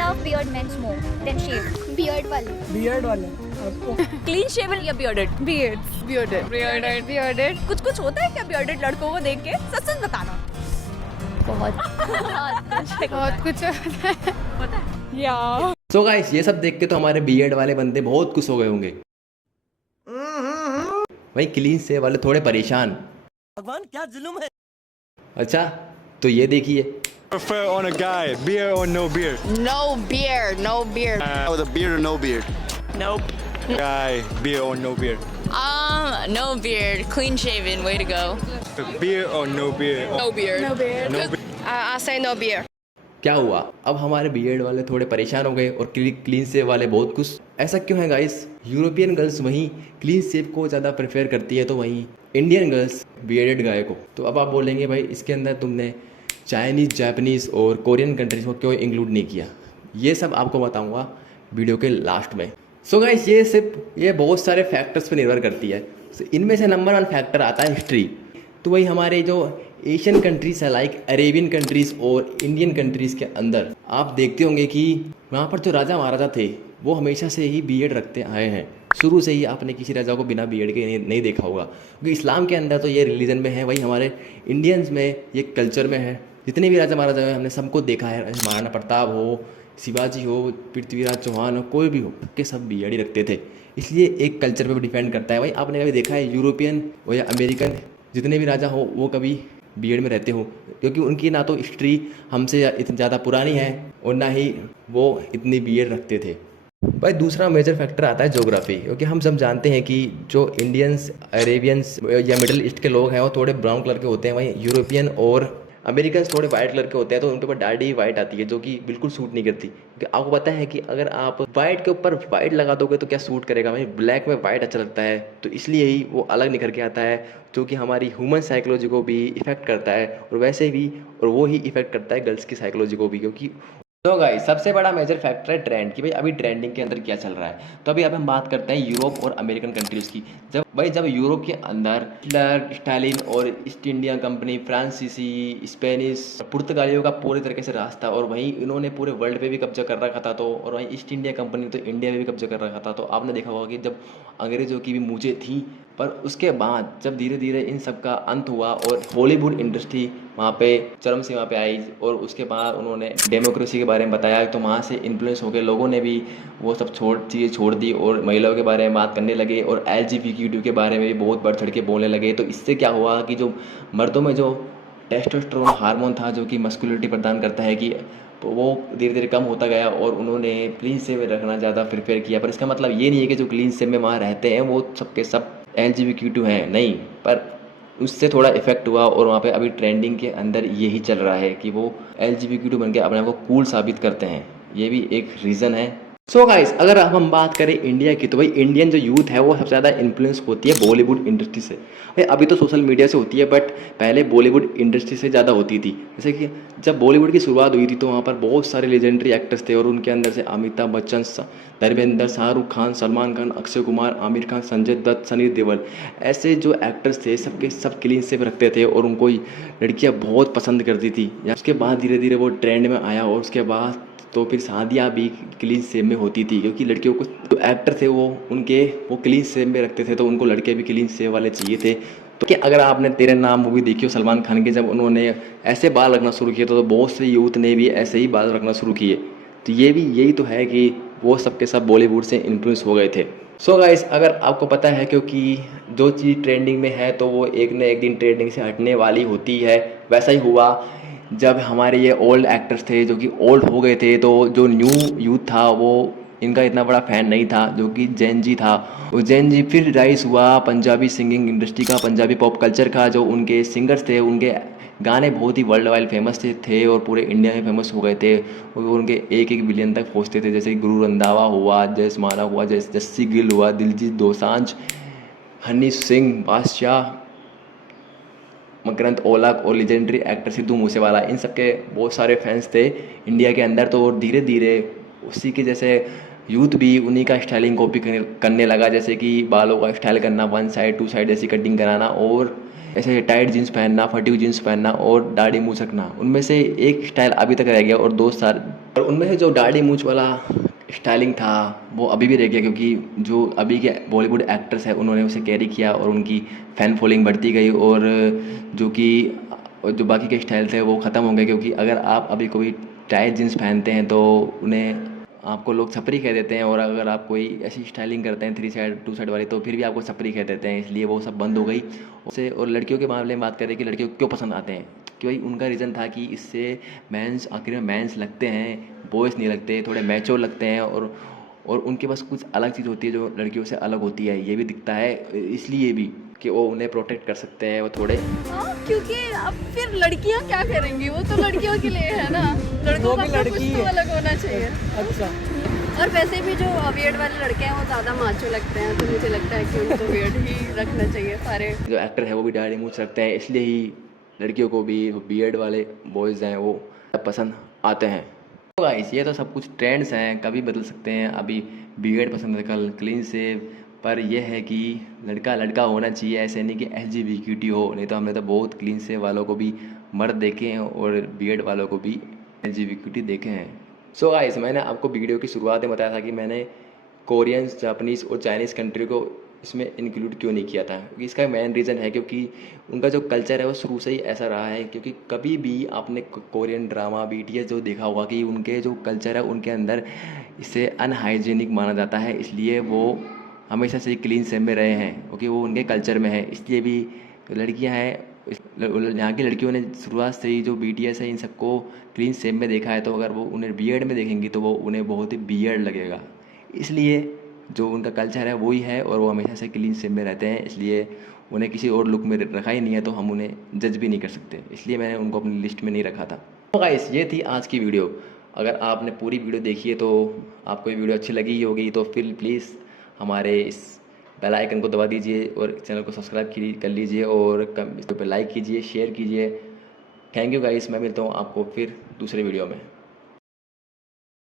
love beard men more than shave? Beard वाले. Beard वाले आपको क्लीन शेवन या बियर्डेड? बियर्डेड बियर्डेड कुछ होता है क्या बियर्डेड लड़कों को देख के? सच सच बताना। बहुत कुछ पता है? या सो गाइस ये सब देख के तो हमारे बीएड वाले बंदे बहुत खुश हो गए होंगे। भाई क्लीन से वाले थोड़े परेशान। भगवान क्या जुल्म है। अच्छा तो ये देखिए Prefer on a guy, beard or no beard? No beard, no beard. With a beard or no beard? Nope. Guy, beard or no beard? No beard. Clean shaven. Way to go. Beard or no beard? No beard. No beard. No beard. I'll say no beard. क्या हुआ, अब हमारे BEd वाले थोड़े परेशान हो गए और क्लीन शेव वाले बहुत खुश। ऐसा क्यों है गाइस? यूरोपियन गर्ल्स वहीं क्लीन शेव को ज़्यादा प्रेफर करती है तो वहीं इंडियन गर्ल्स बीएडेड गाय को। तो अब आप बोलेंगे भाई इसके अंदर तुमने चाइनीज़, जापानीज़ और कोरियन कंट्रीज़ को क्यों इंक्लूड नहीं किया? ये सब आपको बताऊंगा वीडियो के लास्ट में। सो गाइस ये बहुत सारे फैक्टर्स पे निर्भर करती है। इनमें से नंबर 1 फैक्टर आता है हिस्ट्री। तो वही हमारे जो एशियन कंट्रीज़ है लाइक अरेबियन कंट्रीज़ और इंडियन कंट्रीज़ के अंदर आप देखते होंगे कि वहाँ पर जो राजा महाराजा थे वो हमेशा से ही बीएड रखते आए हैं। शुरू से ही आपने किसी राजा को बिना बीएड के नहीं देखा होगा, क्योंकि इस्लाम के अंदर तो ये रिलीजन में है, वही हमारे इंडियंस में ये कल्चर में है। जितने भी राजा महाराजा हैं हमने सबको देखा है, महाराणा प्रताप हो, शिवाजी हो, पृथ्वीराज चौहान हो, कोई भी हो, के सब बीएड ही रखते थे। इसलिए एक कल्चर पे डिपेंड करता है। भाई आपने कभी देखा है यूरोपियन हो या अमेरिकन जितने भी राजा हो वो कभी बीएड में रहते हो? क्योंकि उनकी ना तो हिस्ट्री हमसे इतनी ज़्यादा पुरानी है और ना ही वो इतनी बीएड रखते थे। भाई दूसरा मेजर फैक्टर आता है ज्योग्राफी, क्योंकि हम सब जानते हैं कि जो इंडियंस, अरेबियंस या मिडिल ईस्ट के लोग हैं वो थोड़े ब्राउन कलर के होते हैं, वहीं यूरोपियन और अमेरिकन थोड़े वाइट कलर के होते हैं, तो उनके ऊपर दाढ़ी वाइट आती है जो कि बिल्कुल सूट नहीं करती। क्योंकि आपको पता है कि अगर आप वाइट के ऊपर वाइट लगा दोगे तो क्या सूट करेगा? भाई ब्लैक में वाइट अच्छा लगता है, तो इसलिए ही वो अलग निखर के आता है, जो कि हमारी ह्यूमन साइकोलॉजी को भी इफेक्ट करता है और वैसे भी और वो ही इफेक्ट करता है गर्ल्स की साइकोलॉजी को भी। क्योंकि तो गाइस सबसे बड़ा मेजर फैक्टर है ट्रेंड की। भाई अभी ट्रेंडिंग के अंदर क्या चल रहा है। तो अभी अब हम बात करते हैं यूरोप और अमेरिकन कंट्रीज़ की। जब यूरोप के अंदर हिटलर, स्टालिन और ईस्ट इंडिया कंपनी, फ्रांसीसी, स्पेनिश, पुर्तगालियों का पूरे तरीके से राज था और वहीं इन्होंने पूरे वर्ल्ड पे भी कब्जा कर रखा था, तो और वहीं ईस्ट इंडिया कंपनी तो इंडिया में भी कब्जा कर रखा था। तो आपने देखा होगा कि जब अंग्रेज़ों की भी मूंछें थी, पर उसके बाद जब धीरे धीरे इन सब का अंत हुआ और बॉलीवुड इंडस्ट्री वहाँ पे चरम सीमा पे आई और उसके बाद उन्होंने डेमोक्रेसी के बारे में बताया, तो वहाँ से इन्फ्लुएंस होकर लोगों ने भी वो सब चीज़ें छोड़ दी और महिलाओं के बारे में बात करने लगे और LGBTQ के बारे में भी बहुत बढ़ चढ़ के बोलने लगे। तो इससे क्या हुआ कि जो मर्दों में जो टेस्टोस्टेरोन हार्मोन था जो कि मस्कुलिनिटी प्रदान करता है कि वो धीरे धीरे कम होता गया और उन्होंने क्लीन शेव रखना ज़्यादा प्रेफर किया। पर इसका मतलब ये नहीं है कि जो क्लीन शेव में वहाँ रहते हैं वो सबके सब LGBTQ हैं, नहीं, पर उससे थोड़ा इफेक्ट हुआ और वहाँ पे अभी ट्रेंडिंग के अंदर यही चल रहा है कि वो LGBTQ बन के अपने आप को कूल साबित करते हैं। ये भी एक रीज़न है। सो गाइस अगर अब हम बात करें इंडिया की, तो भाई इंडियन जो यूथ है वो सबसे ज़्यादा इन्फ्लुएंस होती है बॉलीवुड इंडस्ट्री से। भाई अभी तो सोशल मीडिया से होती है, बट पहले बॉलीवुड इंडस्ट्री से ज़्यादा होती थी। जैसे कि जब बॉलीवुड की शुरुआत हुई थी तो वहाँ पर बहुत सारे लेजेंडरी एक्टर्स थे और उनके अंदर से अमिताभ बच्चन, धर्मेंद्र, शाहरुख खान, सलमान खान, अक्षय कुमार, आमिर खान, संजय दत्त, सनी देओल, ऐसे जो एक्टर्स थे सबके सब क्लीन शेव रखते थे और उनको लड़कियाँ बहुत पसंद करती थी। उसके बाद धीरे धीरे वो ट्रेंड में आया और उसके बाद तो फिर शादियाँ भी क्लीन शेव में होती थी, क्योंकि लड़कियों को जो एक्टर थे वो क्लीन शेव में रखते थे, तो उनको लड़के भी क्लीन शेव वाले चाहिए थे। तो कि अगर आपने तेरे नाम मूवी देखी हो सलमान खान की, जब उन्होंने ऐसे बाल रखना शुरू किए तो बहुत से यूथ ने भी ऐसे ही बाल रखना शुरू किए। तो ये भी यही तो है कि वो सबके सब बॉलीवुड से इन्फ्लुएंस हो गए थे। सो गाइस अगर आपको पता है, क्योंकि जो चीज़ ट्रेंडिंग में है तो वो एक न एक दिन ट्रेंडिंग से हटने वाली होती है। वैसा ही हुआ जब हमारे ये ओल्ड एक्टर्स थे जो कि ओल्ड हो गए थे, तो जो न्यू यूथ था वो इनका इतना बड़ा फ़ैन नहीं था, जो कि जेन जी था। वो जेन जी फिर राइज हुआ पंजाबी सिंगिंग इंडस्ट्री का, पंजाबी पॉप कल्चर का। जो उनके सिंगर्स थे उनके गाने बहुत ही वर्ल्ड वाइड फेमस थे और पूरे इंडिया में फेमस हो गए थे। वो उनके 1-1 बिलियन तक पहुँचते थे, जैसे गुरु रंधावा हुआ, जय माला हुआ, जस्सी गिल हुआ, दिलजीत दोसांझ, हनी सिंह, बादशाह, मकरंद ओलक और लेजेंडरी एक्टर सिद्धू मूसेवाला, इन सब के बहुत सारे फैंस थे इंडिया के अंदर। तो धीरे धीरे उसी के जैसे यूथ भी उन्हीं का स्टाइलिंग कॉपी करने लगा, जैसे कि बालों का स्टाइल करना, 1 साइड 2 साइड ऐसी कटिंग कराना और ऐसे टाइट जीन्स पहनना, फटी हुई जीन्स पहनना और दाढ़ी मूछ रखना, उनमें से एक स्टाइल अभी तक रह गया और 2 साल, और उनमें से जो दाढ़ी मूछ वाला स्टाइलिंग था वो अभी भी रह गया, क्योंकि जो अभी के बॉलीवुड एक्टर्स हैं उन्होंने उसे कैरी किया और उनकी फ़ैन फॉलोइंग बढ़ती गई, और जो बाकी के स्टाइल थे वो ख़त्म हो गए। क्योंकि अगर आप अभी कोई टाइट जीन्स पहनते हैं तो उन्हें आपको लोग छपरी कह देते हैं, और अगर आप कोई ऐसी स्टाइलिंग करते हैं 3 साइड 2 साइड वाली तो फिर भी आपको छपरी कह देते हैं, इसलिए वो सब बंद हो गई उससे। और लड़कियों के मामले में बात करें कि लड़कियों को क्यों पसंद आते हैं, क्योंकि उनका रीज़न था कि इससे मेंस आखिर में मेंस लगते हैं, बॉयज़ नहीं लगते, थोड़े मैच्योर लगते हैं, और उनके पास कुछ अलग चीज़ होती है जो लड़कियों से अलग होती है, ये भी दिखता है, इसलिए भी कि वो उन्हें प्रोटेक्ट कर सकते हैं वो थोड़े। हाँ, क्योंकि अब फिर लड़कियां क्या करेंगी, वो तो लड़कियों के लिए है ना, लड़कों का तो कुछ तो अलग होना चाहिए। अच्छा, और वैसे भी जो वियर्ड वाले लड़के हैं वो ज़्यादा माचो लगते हैं, तो मुझे लगता है कि उनको वियर्ड ही रखना चाहिए सारे। जो एक्टर है वो भी दाढ़ी मूछ रखते हैं, इसलिए ही लड़कियों को भी बियर्ड वाले बॉयज़ हैं वो पसंद आते हैं। तो गाइस ये तो सब कुछ ट्रेंड्स हैं, कभी बदल सकते हैं, अभी बियर्ड पसंद है, कल क्लीन शेव, पर यह है कि लड़का लड़का होना चाहिए, ऐसे नहीं कि LGBT हो, नहीं तो हमने तो बहुत क्लीन शेव वालों को भी मर्द देखे हैं और बियर्ड वालों को भी LGBT देखे हैं। सो गाइस मैंने आपको वीडियो की शुरुआत में बताया था कि मैंने कोरियंस, जापानीज़ और चाइनीज़ कंट्री को इसमें इंक्लूड क्यों नहीं किया था, क्योंकि इसका मेन रीज़न है क्योंकि उनका जो कल्चर है वो शुरू से ही ऐसा रहा है। क्योंकि कभी भी आपने कोरियन ड्रामा BTS जो देखा होगा कि उनके जो कल्चर है उनके अंदर इसे अनहाइजीनिक माना जाता है, इसलिए वो हमेशा से क्लीन शेव में रहे हैं, क्योंकि वो उनके कल्चर में है। इसलिए भी लड़कियां हैं, यहाँ की लड़कियों ने शुरुआत से ही जो BTS है इन सबको क्लीन शेव में देखा है, तो अगर वो उन्हें बियर्ड में देखेंगी तो वो उन्हें बहुत ही बियर्ड लगेगा। इसलिए जो उनका कल्चर है वही है और वो हमेशा से क्लीन शेव में रहते हैं, इसलिए उन्हें किसी और लुक में रखा ही नहीं है, तो हम उन्हें जज भी नहीं कर सकते, इसलिए मैंने उनको अपनी लिस्ट में नहीं रखा था। तो गाइस ये थी आज की वीडियो। अगर आपने पूरी वीडियो देखी है तो आपको ये वीडियो अच्छी लगी ही होगी, तो फिर प्लीज़ हमारे इस बेल आइकन को दबा दीजिए और चैनल को सब्सक्राइब कर लीजिए और इस पर लाइक कीजिए, शेयर कीजिए। थैंक यू गाइस, मैं मिलता हूँ आपको फिर दूसरे वीडियो में।